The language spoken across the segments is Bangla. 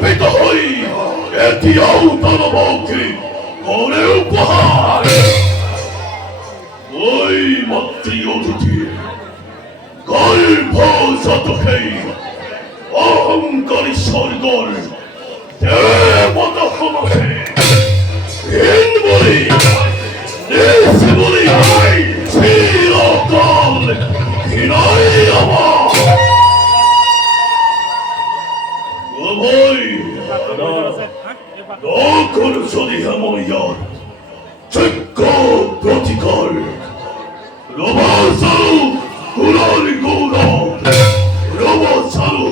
পিতা হই এটিও দানবকে করে উপহার ওই মাতৃ অতিথি গল্প শতকে অহংকারী স্বর্গর দেবতা ক্ষমতে হীন বলি নিজ বলি চিরকাল হীনাই আমার ভয় নকল যদি হেময়ার যোগ্য প্রতিকার রবাসারু কুলার গৌরব রবাসারু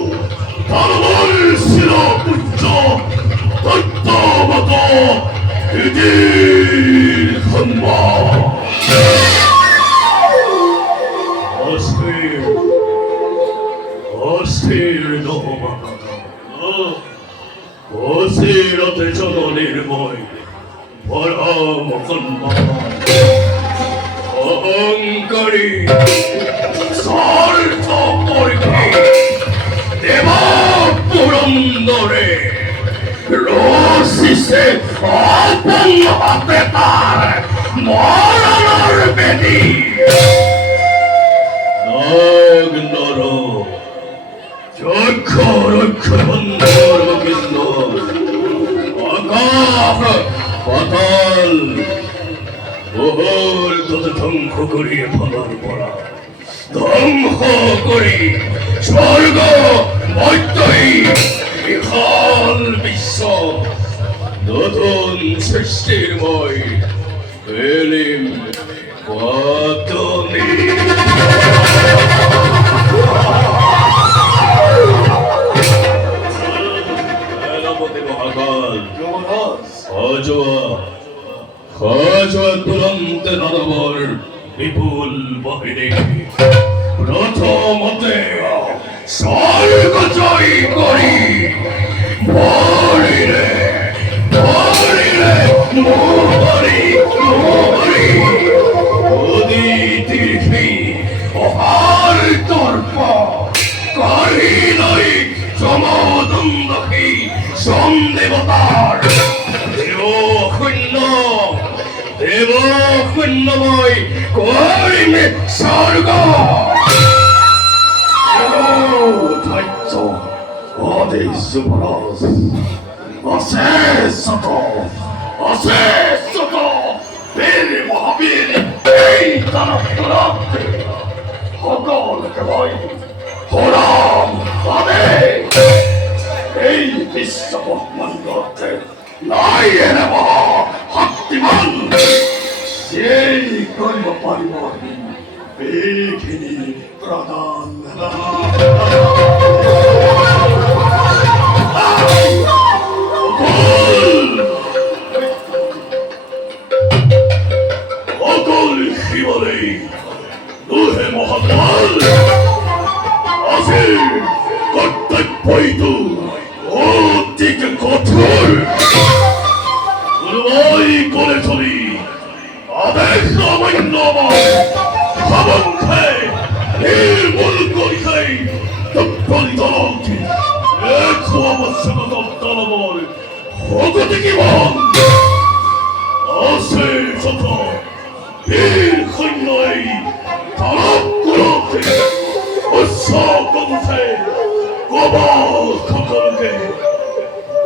তারবার শিরা পুজ্জ তত্ত্বমত ইদির খন্মা অস্থির অস্থির নহমাতা অস্থিরতে জননির্ময় পরম কন্মা অহংকারী স্বার্থ পরিধি দেবা পুরন্দরে রসিসে আপন হাতে তার মরণের বেদি নাগ নর চক্ষ রক্ষ বন্ধর গোবিন্দ আকাশ পাতাল ওহর তোতে ধ্বংস করিয়ে ফলার পড়া ধ্বংস করি স্বর্গ মৈত্রী বিশাল বিশ্ব নতুন সৃষ্টির মই এলিম পাতনি তুরন্তে নরবর বিপুল বাহিনী প্রথমতে স্বর্গ জয় করি মরিলে মরিলে মরি মরি উদিতির্হি অহার তর্প করি নই সমদন্দকি সমদেবতার দেব শূন্য দেব শূন্যময় করিমে স্বর্গ ধৈর্য আদেশ যুবরাজ অশেষত অশেষত বীর মহাবীর এই দানব সকলকে ভয় হরাম আদেশ এই বিশ্ব ব্রহ্মাণ্ডতে নাই এনে মহা শক্তিমান সেই করিব পাৰিব এইখিনি প্ৰদান অকল শিৱলৈ দুহে মহাকাল আছে কৰ্তব্যটো অতিকে কঠোৰ গুৰুবাই করে চলি আদেশ অমান্য ভাবংখে নির্মূল করিছে তৎপরিত উচিত এক আবশ্যকতা তলবর ভগতি কিমান আছে শত বীর সৈন্য এই তালব করতে উৎসবংশে কবা সকলকে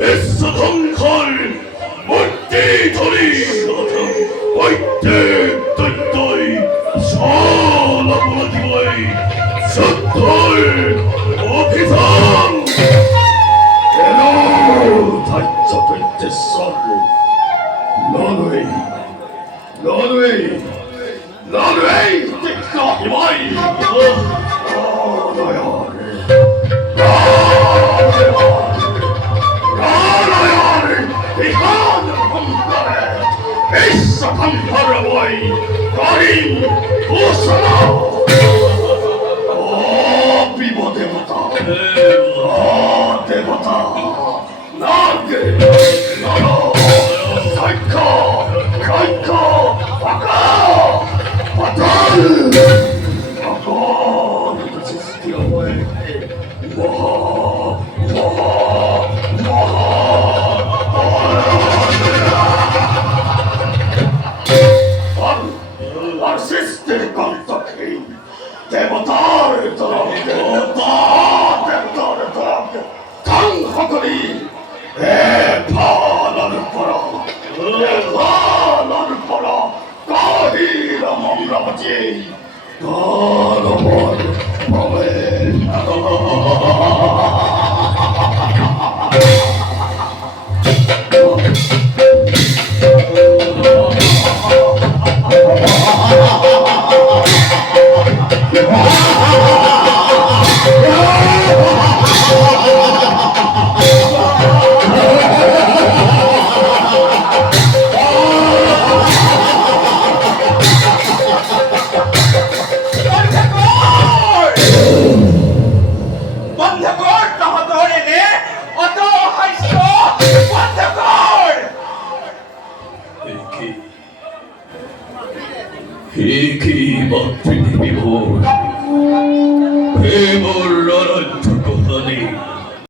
বিশ্বধ্বংসর মূর্তি ধরি প্রত্যেক দৈত্যই সলপরাধিবই সত্যর অভিযান কেন ধার্য দৈত্যেশ্বর নরওয়ে নরওয়ে নরওয়ে তীক্ষ্ণ হিমাই দেবতা মহা কি কি মাতৃভূষ প্রেমর